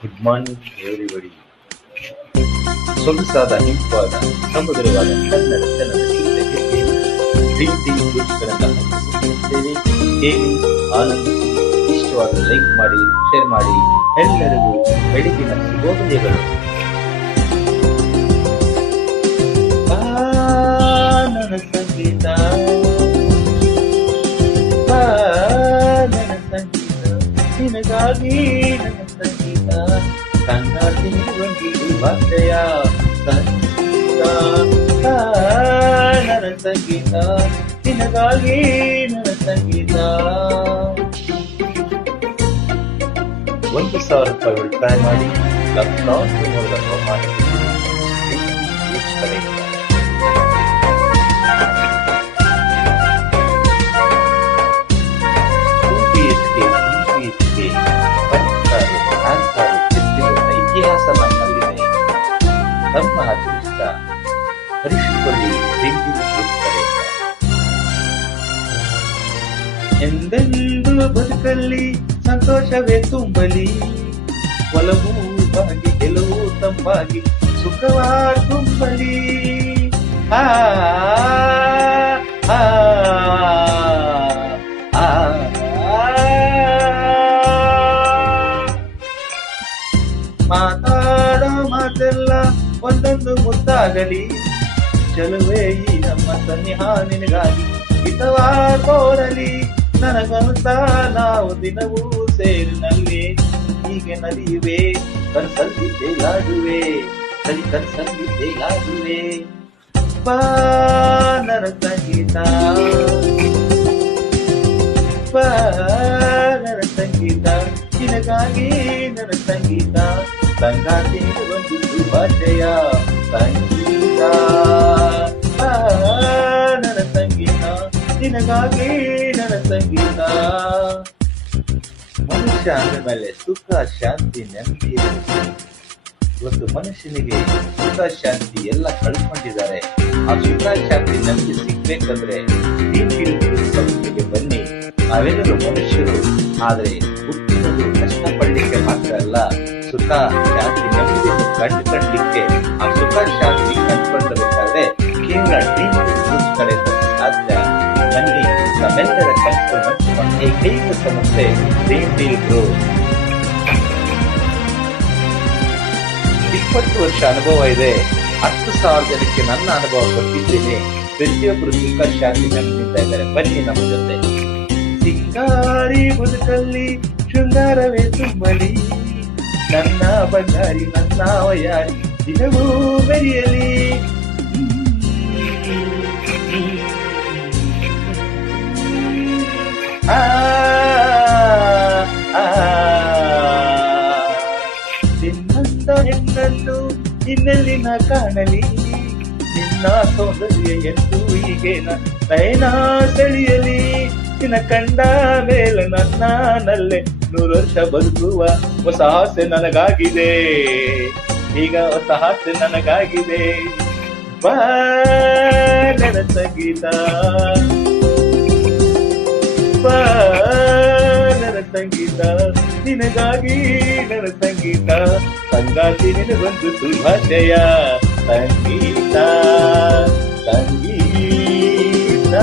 Good morning everybody. ಸೊಗಸಾದ ಹಿಂಪಾದ ಸಮುದ್ರವಾದ ಕನ್ನಡ ಜನರ ಜೊತೆಗೆ ಪ್ರೀತಿ ಗುರುಗಳನ್ನು ಹಂಚಿಕೊಳ್ಳುತ್ತೇವೆ. ಹೇಳಿ ಆನಂದಿಸಿ, ಇಷ್ಟವಾದ ಲೈಕ್ ಮಾಡಿ, ಶೇರ್ ಮಾಡಿ. ಎಲ್ಲರಿಗೂ ಬೆಳಗಿನ ಶುಭೋದಯಗಳು. ನನ್ನ ಸಂಗೀತ, ನನ್ನ ಸಂಗೀತ, ನಿನಗಾಗಿ ನನ್ನ ಸಂಗೀತ, ಕನ್ನಡಿ ವಂಗಿಡಿ ಭಾಷೆಯ ಸಂಗೀತ. ನನ್ನ ಸಂಗೀತ, ನಿನಗಾಗಿ ನನ್ನ ಸಂಗೀತ. 1,000 ರೂಪಾಯಿ ಉಳಿತಾಯ ಮಾಡಿ ಲಕ್ಷಾಂತರ ಮೂಲಕ ಮಾಡಿ ಇತಿಹಾಸ ನಮ್ಮಲ್ಲಿದೆ. ನಮ್ಮ ಅದೃಷ್ಟ ಹರಿಸಿಕೊಳ್ಳಿ ಎಂದೆಂದು ಬದುಕಲ್ಲಿ ಸಂತೋಷವೇ ತುಂಬಲಿ, ಒಲವು ಬಾಗಿ ಗೆಲುವು ತಂಪಾಗಿ ಸುಖವಾ ತುಂಬಲಿ. ಆ ಆ ಆ ಮಾತಾಡೋ ಮಾತೆಲ್ಲ ಒಂದೊಂದು ಮುದ್ದಾಗಲಿ, ಚಲುವೆ ಈ ನಮ್ಮ ಸನ್ನಿಹ ನಿನಗಾಗಿ ಹಿತವಾ ಕೋರಲಿ. ನನಗಂತ ನಾವು ದಿನವೂ ಸೇರಿನಲ್ಲಿ ಹೀಗೆ ನಲಿಯುವೆ, ಕನಸಲ್ಲಿ ತೇಲಾಡುವೆ, ಕನಸಲ್ಲಿ ತೇಲಾಡುವೆ. ಬಾ ನನ್ನ ಸಂಗೀತ, ಬಾ ನನ್ನ ಸಂಗೀತ, ನಿನಗಾಗಿ ನನ್ನ ಸಂಗೀತ, ಸಂಗಾತಿ ಒಂದು ಭಾಷೆಯ ಸಂಗೀತ. ನನ್ನ ಸಂಗೀತ, ನಿನಗಾಗಿ ನನ್ನ ಸಂಗೀತ. ಮನುಷ್ಯ ಅಂದ ಮೇಲೆ ಸುಖ ಶಾಂತಿ ನೆಮ್ಮದಿ ಇರುತ್ತೆ. ಇವತ್ತು ಮನುಷ್ಯನಿಗೆ ಸುಖ ಶಾಂತಿ ಎಲ್ಲ ಕಳ್ಕೊಂಡಿದ್ದಾರೆ. ಆ ಸುಖ ಶಾಂತಿ ನೆಮ್ಮದಿ ಸಿಗ್ಬೇಕಂದ್ರೆ ಸಂಸ್ಥೆಗೆ ಬನ್ನಿ. ನಾವೆಲ್ಲರೂ ಮನುಷ್ಯರು, ಆದ್ರೆ ಹುಟ್ಟಿನದು ಕಷ್ಟಪಡ್ಲಿಕ್ಕೆ ಮಾತ್ರ ಅಲ್ಲ, ಸುಖ ಶಾಂತಿ ನೆಮ್ಮದಿಯನ್ನು ಕಂಡುಕೊಳ್ಳಲಿಕ್ಕೆ ಆ ಸುಖ ಶಾಂತಿ ಕಂಡುಕೊಳ್ಳಬೇಕಾದ್ರೆ ಕೇವಲ ಕಡೆ ಸಾಧ್ಯ. ಬನ್ನಿ, ನಮ್ಮೆಲ್ಲರ ಕನಸು ಏಕೈಕ ಸಮಸ್ಯೆ ಪ್ರೀತಿಗಳು. 20 ವರ್ಷ ಅನುಭವ ಇದೆ. 10,000 ಜನಕ್ಕೆ ನನ್ನ ಅನುಭವ ಕೊಟ್ಟಿದ್ದೇನೆ. ಪ್ರತಿಯೊಬ್ಬರು ಸುಖ ಶಾಂತಿ ನೆಮ್ಮದಿಯಿಂದ ಇದ್ದಾರೆ. ಬನ್ನಿ ನಮ್ಮ ಜೊತೆ. ಸಿಂಗಾರಿ ಬದುಕಲ್ಲಿ ಶೃಂಗಾರವೇ ತುಂಬಲಿ, ನನ್ನ ಬಂಗಾರಿ ನನ್ನ ವಯಾರಿ ದಿನವೂ ಬೆರೆಯಲಿ. ನಿನ್ನಂತ ಹೆಣ್ಣನ್ನು ಇನ್ನೆಲ್ಲಿ ನಾ ಕಾಣಲಿ, ನಿನ್ನ ಸೌಂದರ್ಯ ಎಂದು ಹೀಗೆ ನಯನ ಸೆಳೆಯಲಿ. ನಿನ್ನ ಕಂಡ ಮೇಲೆ ನನ್ನಲ್ಲೇ 100 ವರ್ಷ ಬದುಕುವ ಹೊಸ ಆಸೆ ನನಗಾಗಿದೆ. ಈಗ ಹೊಸ ಆಸೆ ನನಗಾಗಿದೆ. ಬಾ ನನ್ನ ಸಂಗೀತ, ಬಾ ನನ್ನ ಸಂಗೀತ, ನಿನಗಾಗಿ ನನ್ನ ಸಂಗೀತ, ಸಂಗಾತಿ ನಿನಗೊಂದು ಸುಭಾಷೆಯ ಸಂಗೀತ ಸಂಗೀತ.